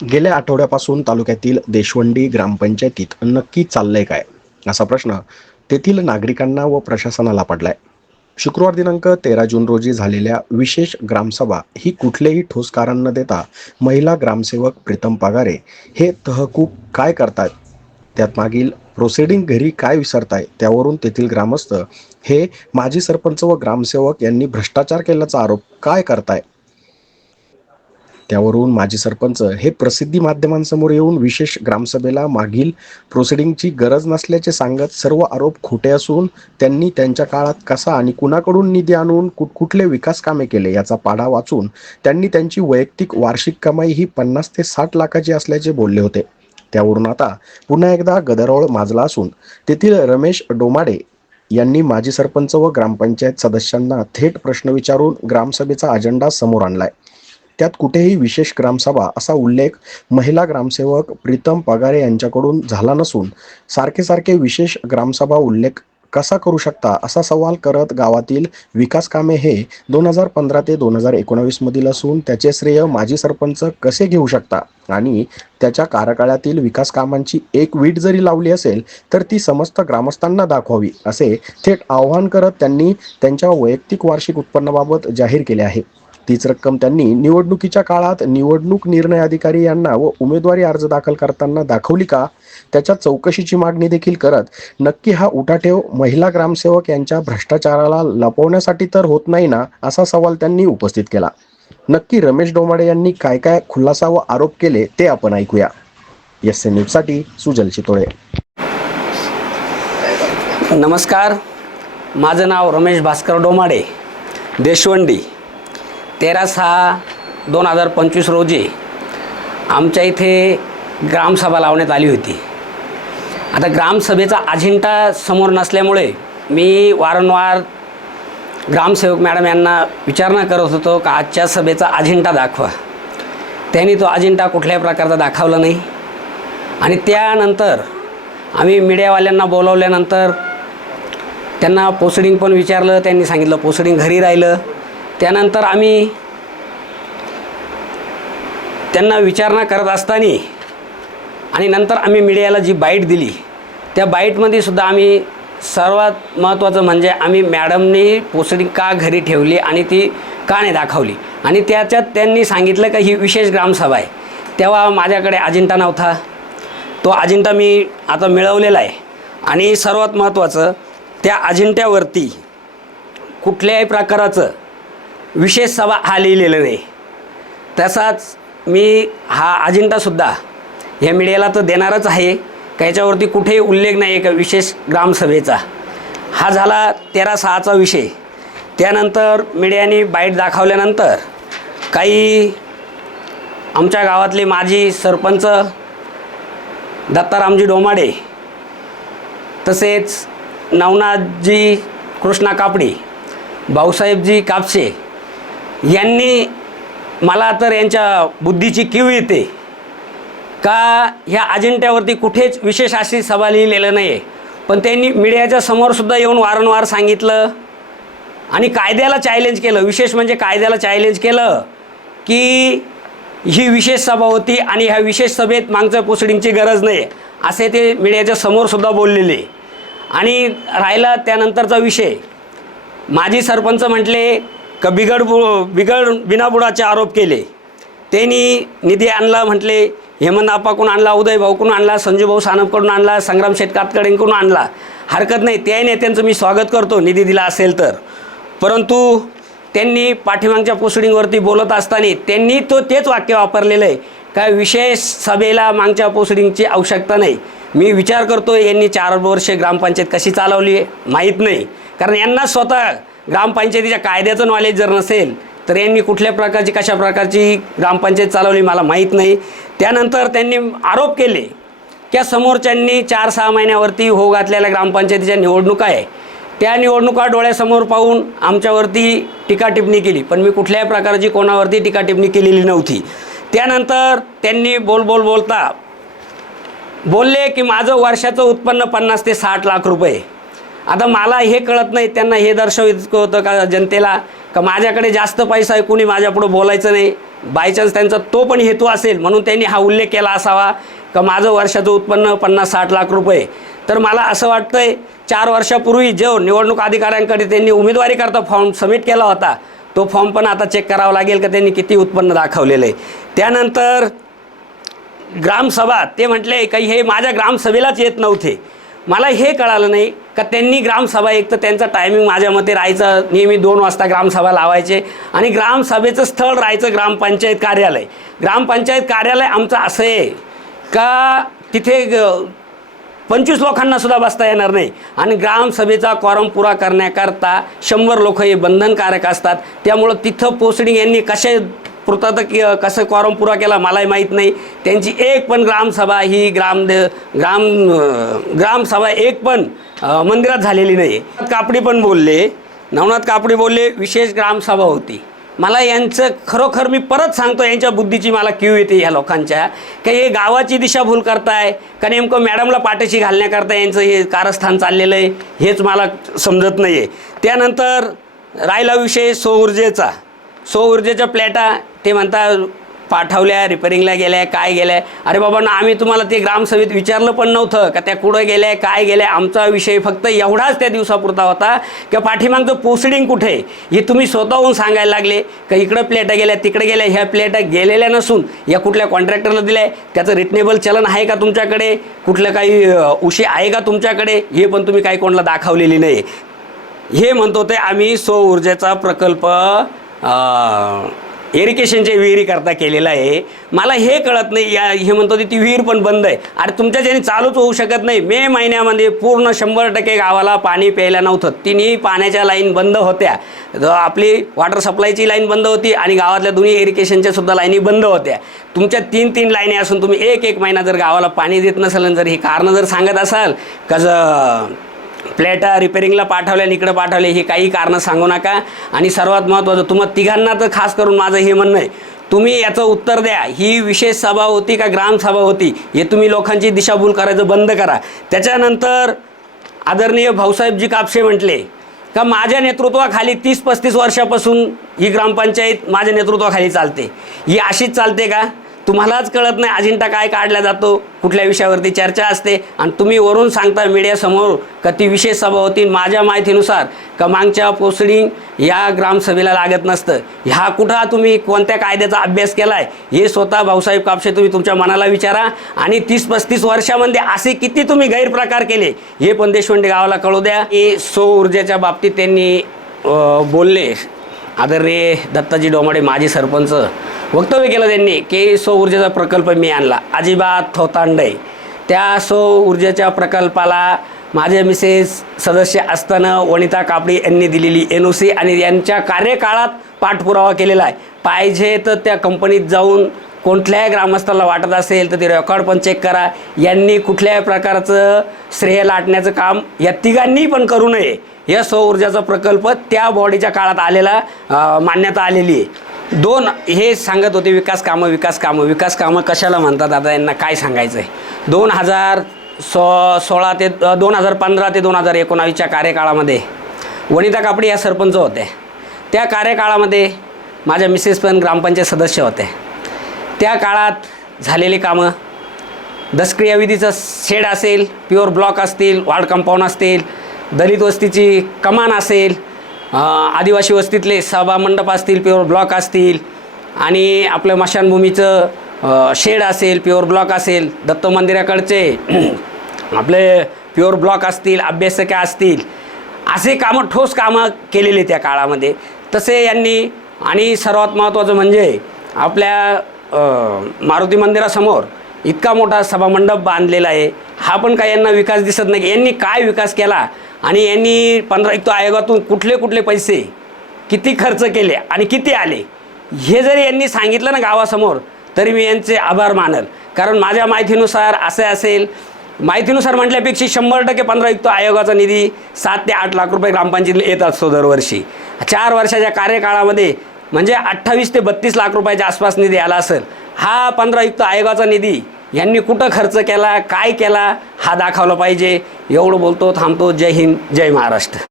गेल्या आठवड्यापासून तालुक्यातील देशवंडी ग्रामपंचायतीत नक्की चाललंय काय? असा प्रश्न तेथील नागरिकांना व प्रशासनाला पडलाय. शुक्रवार दिनांक तेरा जून रोजी झालेल्या विशेष ग्रामसभा ही कुठलेही ठोस कारण न देता महिला ग्रामसेवक प्रीतम पगारे हे तहकूब काय करतात त्यात मागील प्रोसिडिंग घरी काय विसरताय? त्यावरून तेथील ग्रामस्थ हे माजी सरपंच व ग्रामसेवक यांनी भ्रष्टाचार केल्याचा आरोप काय करताय? त्यावरून माजी सरपंच हे प्रसिद्धी माध्यमांसमोर येऊन विशेष ग्रामसभेला मागील प्रोसिडिंगची गरज नसल्याचे सांगत सर्व आरोप खोटे असून त्यांनी त्यांच्या काळात कसा आणि कुणाकडून निधी आणून कुठकुठले विकास कामे केले याचा पाढा वाचून त्यांनी त्यांची वैयक्तिक वार्षिक कमाई ही पन्नास ते साठ लाखाची असल्याचे बोलले होते. त्यावरून आता पुन्हा एकदा गदारोळ माजला असून तेथील रमेश डोमाडे यांनी माजी सरपंच व ग्रामपंचायत सदस्यांना थेट प्रश्न विचारून ग्रामसभेचा अजेंडा समोर आणलाय. त्यात कुठेही विशेष ग्रामसभा असा उल्लेख महिला ग्रामसेवक प्रीतम पगारे यांच्याकडून झाला नसून सारखे सारखे विशेष ग्रामसभा उल्लेख कसा करू शकता असा सवाल करत गावातील विकास कामे हे दोन हजार पंधरा ते दोन हजार एकोणावीस मधील असून त्याचे श्रेय माजी सरपंच कसे घेऊ शकता? आणि त्याच्या कार्यकाळातील विकास कामांची एक वीट जरी लावली असेल तर ती समस्त ग्रामस्थांना दाखवावी असे थेट आवाहन करत त्यांनी त्यांच्या वैयक्तिक वार्षिक उत्पन्नाबाबत जाहीर केले आहे. तीच रक्कम त्यांनी निवडणुकीच्या काळात निवडणूक निर्णय अधिकारी यांना व उमेदवारी अर्ज दाखल करताना दाखवली का? त्याच्या चौकशीची मागणी देखील करत नक्की हा उठाठेव महिला ग्रामसेवक यांच्या भ्रष्टाचाराला लपवण्यासाठी तर होत नाही ना असा सवाल त्यांनी उपस्थित केला. नक्की रमेश डोमाडे यांनी काय काय खुलासा व आरोप केले ते आपण ऐकूया. एस एन न्यूजसाठी सुजल चितोळे नमस्कार. माझं नाव रमेश भास्कर डोमाडे देशवंडी. तेरा सहा दोन हजार पंचवीस रोजी आमच्या इथे ग्रामसभा लावण्यात आली होती. आता ग्रामसभेचा अजेंडा समोर नसल्यामुळे मी वारंवार ग्रामसेवक मॅडम यांना विचारणा करत होतो का आजच्या सभेचा अजेंडा दाखवा. त्यांनी तो अजेंडा कुठल्याही प्रकारचा दाखवला नाही. आणि त्यानंतर आम्ही मीडियावाल्यांना बोलवल्यानंतर त्यांना पोसडिंग पण विचारलं त्यांनी सांगितलं पोसडिंग घरी राहिलं. त्यानंतर आम्ही त्यांना विचारणा करत असताना आणि नंतर आम्ही मीडियाला जी बाईट दिली त्या बाईटमध्ये सुद्धा आम्ही सर्वात महत्त्वाचं म्हणजे आम्ही मॅडमनी पोसडिंग का घरी ठेवली आणि ती का नाही दाखवली? आणि त्याच्यात त्यांनी सांगितलं का ही विशेष ग्रामसभा आहे. तेव्हा माझ्याकडे अजिंठा नव्हता. तो अजिंठा मी आता मिळवलेला आहे. आणि सर्वात महत्त्वाचं त्या अजिंठ्यावरती कुठल्याही प्रकाराचं विशेष सभा हा लिहिलेलं नाही. तसाच मी हा अजेंडासुद्धा ह्या मीडियाला तर देणारच आहे. का याच्यावरती कुठेही उल्लेख नाही एका का विशेष ग्रामसभेचा. हा झाला तेरा सहाचा विषय. त्यानंतर मीडियाने बाईट दाखवल्यानंतर काही आमच्या गावातले माजी सरपंच दत्तारामजी डोमाडे तसेच नवनाथजी कृष्णा कापडी भाऊसाहेबजी कापसे यांनी मला तर यांच्या बुद्धीची किव येते. का ह्या अजेंड्यावरती कुठेच विशेष अशी सभा लिहिलेलं नाही आहे पण त्यांनी मीडियाच्या समोरसुद्धा येऊन वारंवार सांगितलं आणि कायद्याला चॅलेंज केलं. विशेष म्हणजे कायद्याला चॅलेंज केलं की ही विशेष सभा होती आणि ह्या विशेष सभेत मागच्या पोसडिंगची गरज नाही असे ते मीडियाच्या समोरसुद्धा बोललेले. आणि राहिला त्यानंतरचा विषय. माजी सरपंच म्हटले का बिघड बु बिघड बिनाबुडाचे आरोप केले. त्यांनी निधी आणला म्हटले हेमंत आपाकडून आणला उदय भाऊकडून आणला संजूभाऊ सानपकडून आणला संग्राम शेठ कातकडेंकडून आणला. हरकत नाही त्या नेत्यांचं मी स्वागत करतो निधी दिला असेल तर. परंतु त्यांनी पाठीमागच्या पोसडिंगवरती बोलत असताना त्यांनी तो तेच वाक्य वापरलेलं आहे काय विशेष सभेला मागच्या पोसडिंगची आवश्यकता नाही. मी विचार करतो यांनी चार वर्षे ग्रामपंचायत कशी चालवली आहे? माहीत नाही. कारण यांना स्वतः ग्रामपंचायतीच्या कायद्याचं नॉलेज जर नसेल तर यांनी कुठल्या प्रकारची कशा प्रकारची ग्रामपंचायत चालवली मला माहीत नाही. त्यानंतर त्यांनी आरोप केले की समोरच्यांनी चार सहा महिन्यावरती हो घातलेल्या ग्रामपंचायतीच्या निवडणुका आहे. त्या निवडणुका डोळ्यासमोर पाहून आमच्यावरती टीकाटिपणी केली. पण मी कुठल्याही प्रकारची कोणावरती टीकाटिपणी केलेली नव्हती. त्यानंतर त्यांनी बोल बोल बोलता बोलले की माझं वर्षाचं उत्पन्न पन्नास ते साठ लाख रुपये आता मला हे कळत नाही त्यांना हे दर्शवित होतं का जनतेला? का माझ्याकडे जास्त पैसा आहे कुणी माझ्यापुढं बोलायचं नाही? बायचान्स त्यांचा तो पण हेतू असेल म्हणून त्यांनी हा उल्लेख केला असावा. का माझं वर्षाचं उत्पन्न पन्नास साठ लाख रुपये. तर मला असं वाटतंय चार वर्षापूर्वी जो निवडणूक अधिकाऱ्यांकडे त्यांनी उमेदवारी करता फॉर्म सबमिट केला होता तो फॉर्म पण आता चेक करावा लागेल का त्यांनी किती उत्पन्न दाखवलेलं आहे. त्यानंतर ग्रामसभा ते म्हटले काही हे माझ्या ग्रामसभेलाच येत नव्हते. मला हे कळालं नाही. का त्यांनी ग्रामसभा एक तर त्यांचा टायमिंग माझ्या मते राहायचं नेहमी दोन वाजता ग्रामसभा लावायचे. आणि ग्रामसभेचं स्थळ राहायचं ग्रामपंचायत कार्यालय. ग्रामपंचायत कार्यालय आमचं असं आहे का तिथे ग- पंचवीस लोकांना सुद्धा बसता येणार नाही. आणि ग्रामसभेचा कॉरम पुरा करण्याकरता शंभर लोक हे बंधनकारक असतात. त्यामुळं तिथं पोचडिंग यांनी कसे पुरतं की कसं कॉरम पुरा केला मलाही माहीत नाही. त्यांची एक पण ग्रामसभा ही ग्राम ग्राम ग्रामसभा एक पण मंदिरात झालेली नाही कापडी पण बोलले. नवनाथ कापडी बोलले विशेष ग्रामसभा होती. मला यांचं खरोखर मी परत सांगतो यांच्या बुद्धीची मला क्यू येते ह्या लोकांच्या. का हे गावाची दिशाभूल करताय का नेमकं मॅडमला पाठीशी घालण्याकरता यांचं हे कारस्थान चाललेलं आहे हेच मला समजत नाही आहे त्यानंतर राहिला विषय सौऊर्जेचा सौऊर्जेच्या प्लॅटा ते म्हणता पाठवल्या रिपेरिंगला गेल्या काय गेल्या. अरे बाबा ना आम्ही तुम्हाला ते ग्रामसभेत विचारलं पण नव्हतं का त्या कुठं गेल्या काय गेल्या. आमचा विषय फक्त एवढाच त्या दिवसापुरता होता की पाठीमागचं पोसडिंग कुठे? आहे? हे तुम्ही स्वतःहून सांगायला लागले का इकडं प्लेटा गेल्या तिकडे गेल्या. ह्या प्लेटा गेलेल्या नसून या कुठल्या कॉन्ट्रॅक्टरला दिल्या? आहे त्याचं रिटनेबल चलन आहे का तुमच्याकडे? कुठलं काही उशी आहे का तुमच्याकडे? हे पण तुम्ही काही कोणाला दाखवलेली नाही. हे म्हणतो ते आम्ही सौर ऊर्जेचा प्रकल्प इरिगेशनच्या विहिरीकरता केलेला आहे. मला हे कळत नाही या हे म्हणतो ते ती विहीर पण बंद आहे. अरे तुमच्या ज्याने चालूच होऊ शकत नाही. मे महिन्यामध्ये पूर्ण शंभर टक्के गावाला पाणी प्यायला नव्हतं. तिन्ही पाण्याच्या लाईन बंद होत्या. आपली वॉटर सप्लायची लाईन बंद होती आणि गावातल्या दोन्ही इरिगेशनच्या सुद्धा लाईनी बंद होत्या. तुमच्या तीन तीन लाईनी असून तुम्ही एक एक महिना जर गावाला पाणी देत नसेल जर ही कारणं जर सांगत असाल का ज- प्लेटा रिपेरिंगला पाठवल्या इकडं पाठवले हे काही कारणं सांगू नका. आणि सर्वात महत्त्वाचं तुम्हा तिघांना तर खास करून माझं हे म्हणणं आहे तुम्ही याचं उत्तर द्या. ही विशेष सभा होती का ग्रामसभा होती हे तुम्ही लोकांची दिशाभूल करायचं बंद करा. त्याच्यानंतर आदरणीय भाऊसाहेबजी कापसे म्हटले का माझ्या नेतृत्वाखाली तीस पस्तीस वर्षापासून ही ग्रामपंचायत माझ्या नेतृत्वाखाली चालते. ही अशीच चालते का? तुम्हालाच कळत नाही अजिंठा काय काढला जातो कुठल्या विषयावरती चर्चा असते. आणि तुम्ही वरून सांगता मीडियासमोर का ती विशेष सभा होती. माझ्या माहितीनुसार का मागच्या पोस्टिंग या ग्रामसभेला लागत नसतं. ह्या कुठं तुम्ही कोणत्या कायद्याचा अभ्यास केला आहे हे स्वतः भाऊसाहेब कापसे तुम्ही तुमच्या मनाला विचारा. आणि तीस पस्तीस वर्षामध्ये असे किती तुम्ही गैरप्रकार केले हे पण देशवंडे गावाला कळू द्या. हे सौर ऊर्जेच्या बाबतीत त्यांनी बोलले. आदरणीय दत्ताजी डोमाडे माजी सरपंच. वक्तव्य केलं त्यांनी की सौ ऊर्जेचा प्रकल्प मी आणला. अजिबात थोतांडय त्या सौ ऊर्जेच्या प्रकल्पाला माझे मिसेस सदस्य असताना वनिता कापडी यांनी दिलेली एन ओ सी आणि यांच्या कार्यकाळात पाठपुरावा केलेला आहे. पाहिजे तर त्या कंपनीत जाऊन कोणत्याही ग्रामस्थाला वाटत असेल तर ते रेकॉर्ड पण चेक करा. यांनी कुठल्याही प्रकारचं श्रेय लाटण्याचं काम या तिघांनी पण करू नये. या सौर प्रकल्प त्या बॉडीच्या काळात आलेला मान्यता आलेली आहे. दोन हे सांगत होते विकास कामं विकास कामं. विकास कामं कशाला म्हणतात? आता यांना काय सांगायचं आहे दोन हजार सो सोळा ते दोन हजार पंधरा ते दोन हजार एकोणावीसच्या कार्यकाळामध्ये वनिता कापडी या सरपंच होते. त्या कार्यकाळामध्ये माझ्या मिसेस पण ग्रामपंचायत सदस्य होते. त्या काळात झालेली कामं. दसक्रियाविधीचं शेड असेल प्युअर ब्लॉक असतील वार्ड कंपाऊंड असतील दलित वस्तीची कमान असेल आदिवासी वस्तीतले सभामंडप असतील प्युअर ब्लॉक असतील आणि आपलं मशानभूमीचं शेड असेल प्युअर ब्लॉक असेल दत्त मंदिराकडचे आपले प्युअर ब्लॉक असतील अभ्यासिका असतील असे कामं ठोस कामं केलेली त्या काळामध्ये. तसे यांनी आणि सर्वात महत्त्वाचं म्हणजे आपल्या मारुती मंदिरासमोर इतका मोठा सभामंडप बांधलेला आहे. हा पण काय यांना विकास दिसत नाही. यांनी काय विकास केला? आणि यांनी पंधरा युक्त आयोगातून कुठले कुठले पैसे किती खर्च केले आणि किती आले? हे जरी यांनी सांगितलं ना गावासमोर तरी मी यांचे आभार मानल. कारण माझ्या माहितीनुसार असे असेल. माहितीनुसार म्हटल्यापेक्षा शंभर टक्के पंधरा युक्त आयोगाचा निधी सात ते आठ लाख रुपये ग्रामपंचायतीला येत असतो दरवर्षी. चार वर्षाच्या कार्यकाळामध्ये म्हणजे अठ्ठावीस ते बत्तीस लाख रुपयाच्या आसपास निधी आला असेल हा पंधरा युक्त आयोगाचा निधी यांनी कुठं खर्च केला काय केला हा दाखवला पाहिजे. एवढं बोलतो थांबतो. जय हिंद जय महाराष्ट्र.